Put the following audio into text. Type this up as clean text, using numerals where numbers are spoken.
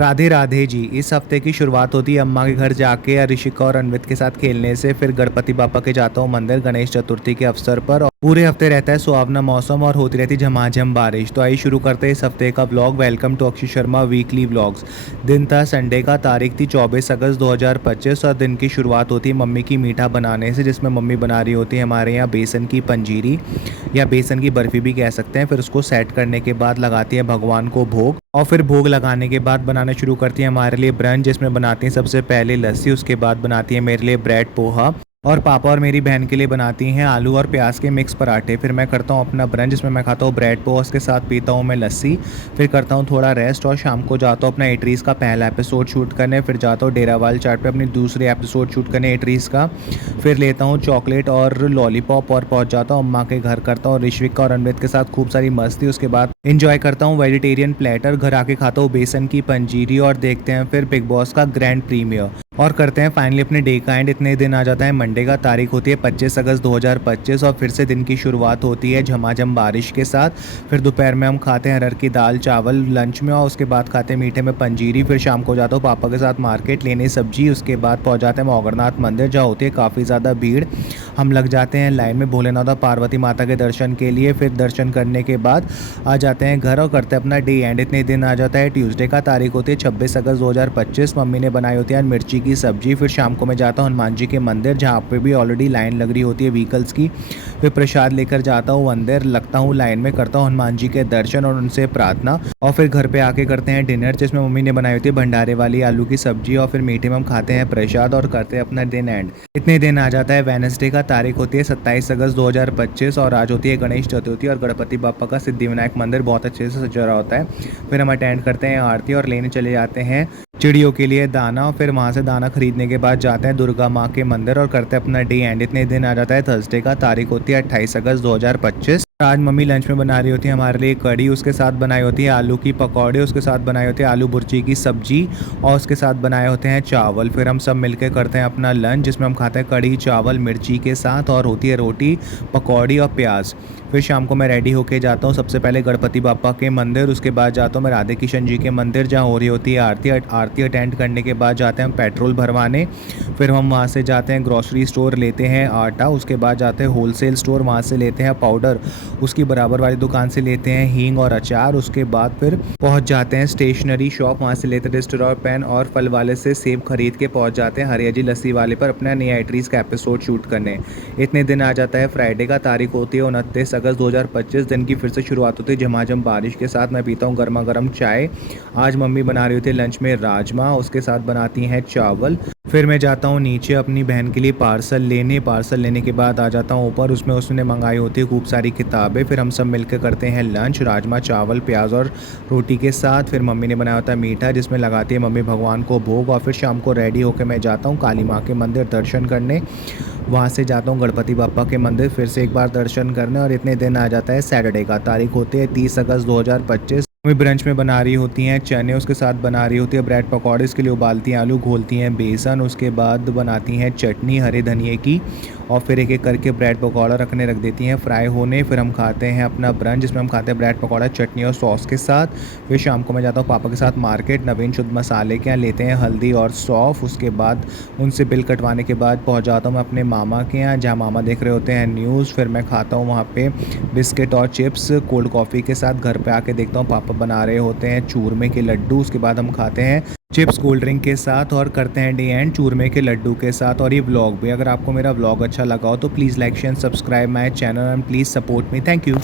राधे राधे जी। इस हफ्ते की शुरुआत होती है अम्मा के घर जाके या ऋषिका और अन्वित के साथ खेलने से। फिर गणपति बापा के जाता हूँ मंदिर गणेश चतुर्थी के अवसर पर। और पूरे हफ्ते रहता है सुहावना मौसम और होती रहती झमाझम बारिश। तो आइए शुरू करते हैं इस हफ्ते का vlog. Welcome to Akshay Sharma weekly vlogs. दिन था संडे का, तारीख थी 24 अगस्त 2025 और दिन की शुरुआत होती है मम्मी की मीठा बनाने से, जिसमें मम्मी बना रही होती है हमारे यहाँ बेसन की पंजीरी या बेसन की बर्फ़ी भी कह सकते हैं। फिर उसको सेट करने के बाद लगाती है भगवान को भोग और फिर भोग लगाने के बाद बनाना शुरू करती है हमारे लिए ब्रंच, जिसमें बनाती हैं सबसे पहले लस्सी, उसके बाद बनाती है मेरे लिए ब्रेड पोहा और पापा और मेरी बहन के लिए बनाती हैं आलू और प्याज के मिक्स पराठे। फिर मैं करता हूँ अपना ब्रंच, जिसमें मैं खाता हूँ ब्रेड पोहा, उसके साथ पीता हूँ मैं लस्सी। फिर करता हूँ थोड़ा रेस्ट और शाम को जाता हूँ अपना एट्रीज़ का पहला एपिसोड शूट करने। फिर जाता हूँ डेरावाल चाट पे अपनी दूसरी एपिसोड शूट करने एट्रीज़ का। फिर लेता हूँ चॉकलेट और लॉलीपॉप और पहुँच जाता हूँ अम्मा के घर। करता हूँ ऋषिका और अन्वित के साथ खूब सारी मस्ती। उसके बाद इंजॉय करता हूँ वेजिटेरियन प्लेटर। घर आके खाता हूँ बेसन की पंजीरी और देखते हैं फिर बिग बॉस का ग्रैंड प्रीमियर और करते हैं फाइनली अपने डे का एंड। इतने दिन आ जाता है मंडे का, तारीख होती है 25 अगस्त 2025 और फिर से दिन की शुरुआत होती है झमाझम बारिश के साथ। फिर दोपहर में हम खाते हैं अरहर की दाल चावल लंच में और उसके बाद खाते हैं मीठे में पंजीरी। फिर शाम को जाता हूँ पापा के साथ मार्केट लेने सब्जी। उसके बाद पहुँच जाते हैं मोगरनाथ मंदिर, जहाँ होती है काफ़ी ज़्यादा भीड़। हम लग जाते हैं लाइन में भोलेनाथ और पार्वती माता के दर्शन के लिए। फिर दर्शन करने के बाद आ जाते हैं घर और करते हैं अपना डे एंड। इतने दिन आ जाता है ट्यूसडे का, तारीख होती है 26 अगस्त 2025। मम्मी ने बनाई होती है मिर्ची की सब्जी। फिर शाम को मैं जाता हूँ हनुमान जी के मंदिर, जहाँ पे भी ऑलरेडी लाइन लग रही होती है व्हीकल्स की। फिर प्रसाद लेकर जाता हूँ अंदर, लगता हूँ लाइन में, करता हूँ हनुमान जी के दर्शन और उनसे प्रार्थना। और फिर घर पे आके करते हैं डिनर, जिसमें मम्मी ने बनाई होती है भंडारे वाली आलू की सब्जी। और फिर मीठे में हम खाते हैं प्रसाद और करते हैं अपना दिन एंड। इतने दिन आ जाता है वेडनेसडे का, तारीख होती है 27 अगस्त 2025 और आज होती है गणेश चतुर्थी और गणपति बापा का सिद्धिविनायक मंदिर बहुत अच्छे से सजा रहा होता है। फिर हम अटेंड करते हैं आरती और लेने चले जाते हैं चिड़ियों के लिए दाना। फिर वहाँ से दाना खरीदने के बाद जाते हैं दुर्गा माँ के मंदिर और करते हैं अपना डे एंड। इतने दिन आ जाता है थर्सडे का, तारीख होती है 28 अगस्त 2025। आज मम्मी लंच में बना रही होती है हमारे लिए कढ़ी, उसके साथ बनाई होती है आलू की पकौड़े, उसके साथ बनाई होती है आलू भुर्जी की सब्जी और उसके साथ बनाए होते हैं चावल। फिर हम सब मिलकर करते हैं अपना लंच, जिसमें हम खाते हैं कढ़ी चावल मिर्ची के साथ और होती है रोटी पकौड़ी और प्याज। फिर शाम को मैं रेडी होके जाता हूँ सबसे पहले गणपति बापा के मंदिर, उसके बाद जाता हूँ मैं राधे किशन जी के मंदिर, जहाँ हो रही होती है आरती। आरती अटेंड करने के बाद जाते हैं हम पेट्रोल भरवाने। फिर हम वहाँ से जाते हैं ग्रॉसरी स्टोर, लेते हैं आटा। उसके बाद जाते हैं होलसेल स्टोर, वहाँ से लेते हैं पाउडर। उसकी बराबर वाली दुकान से लेते हैं हींग और अचार। उसके बाद फिर पहुँच जाते हैं स्टेशनरी शॉप, वहाँ से लेते हैं रजिस्टर और पेन और फल वाले से सेब खरीद के पहुँच जाते हैं हरिया जी लस्सी वाले पर अपना नया एट्रीज़ का एपिसोड शूट करने। इतने दिन आ जाता है फ्राइडे का, तारीख होती है 29 अगस्त 2025। दिन की फिर से शुरुआत होती है झमाझम बारिश के साथ। मैं पीता हूँ गर्मा गर्म चाय। आज मम्मी बना रही होती है लंच में राजमा, उसके साथ बनाती हैं चावल। फिर मैं जाता हूँ नीचे अपनी बहन के लिए पार्सल लेने। पार्सल लेने के बाद आ जाता हूँ ऊपर, उसमें उसने मंगाई होती है खूब सारी किताबें। फिर हम सब मिलकर करते हैं लंच, राजमा चावल प्याज और रोटी के साथ। फिर मम्मी ने बनाया होता है मीठा, जिसमें लगाती है मम्मी भगवान को भोग। और फिर शाम को रेडी होकर मैं जाता हूँ काली माँ के मंदिर दर्शन करने। वहाँ से जाता हूँ गणपति बापा के मंदिर फिर से एक बार दर्शन करने। और इतने दिन आ जाता है सैटरडे का, तारीख होती है 30 अगस्त 2025। मम्मी ब्रंच में बना रही होती हैं चने, उसके साथ बना रही होती है ब्रेड पकौड़े, इसके लिए उबालती हैं आलू, घोलती हैं बेसन, उसके बाद बनाती हैं चटनी हरे धनिए की और फिर एक एक करके ब्रेड पकौड़ा रखने रख देती हैं फ्राई होने। फिर हम खाते हैं अपना ब्रंच, जिसमें हम खाते हैं ब्रेड पकौड़ा चटनी और सॉस के साथ। फिर शाम को मैं जाता हूँ पापा के साथ मार्केट, नवीन शुद्ध मसाले के यहाँ लेते हैं हल्दी और सौंफ। उसके बाद उनसे बिल कटवाने के बाद पहुँच जाता हूँ मैं अपने मामा के यहाँ, जहाँ मामा देख रहे होते हैं न्यूज़। फिर मैं खाता हूँ वहाँ पे बिस्किट और चिप्स कोल्ड कॉफ़ी के साथ। घर पे आके देखता हूँ पापा बना रहे होते हैं चूरमे के लड्डू। उसके बाद हम खाते हैं चिप्स कोल्ड ड्रिंक के साथ और करते हैं डे एंड चूरमे के लड्डू के साथ। और ये व्लॉग भी, अगर आपको मेरा व्लॉग अच्छा लगा हो तो please like share subscribe my channel and please support me. Thank you.